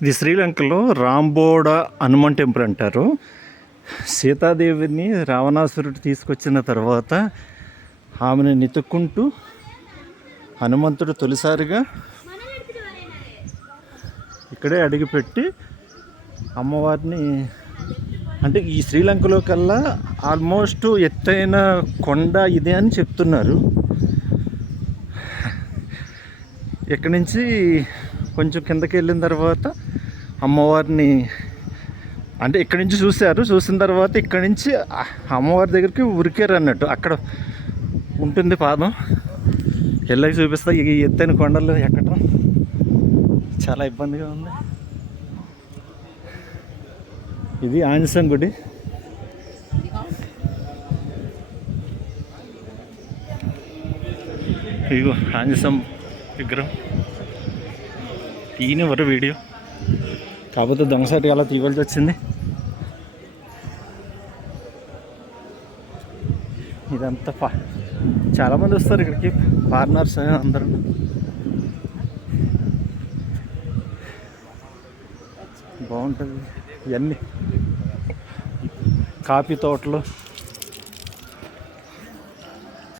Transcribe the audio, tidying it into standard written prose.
ఇది శ్రీలంకలో రాంబోడ హనుమాన్ టెంపుల్ అంటారు. సీతాదేవిని రావణాసురుడు తీసుకొచ్చిన తర్వాత ఆమెను వెతుక్కుంటూ హనుమంతుడు తొలిసారిగా ఇక్కడే అడుగుపెట్టి అమ్మవారిని, అంటే ఈ శ్రీలంకలో కల్లా ఆల్మోస్ట్ ఎత్తైన కొండ ఇదే అని చెప్తున్నారు. ఇక్కడి నుంచి కొంచెం కిందకి వెళ్ళిన తర్వాత అమ్మవారిని, అంటే ఇక్కడి నుంచి చూసిన తర్వాత ఇక్కడి నుంచి అమ్మవారి దగ్గరికి ఉరికారు అన్నట్టు. అక్కడ ఉంటుంది పాదం. వెళ్ళకి చూపిస్తా. ఈ ఎత్తైన కొండలు ఎక్కడం చాలా ఇబ్బందిగా ఉంది. ఇది ఆంజనేయ గుడి. ఇదిగో ఆంజనేయ విగ్రహం. తీయనివ్వరు వీడియో, కాకపోతే దొంగసాటిగా అలా తీయవలసి వచ్చింది. ఇదంతా చాలామంది వస్తారు ఇక్కడికి, ఫారినర్స్ అందరూ. బాగుంటుంది. ఇవన్నీ కాఫీ తోటలు.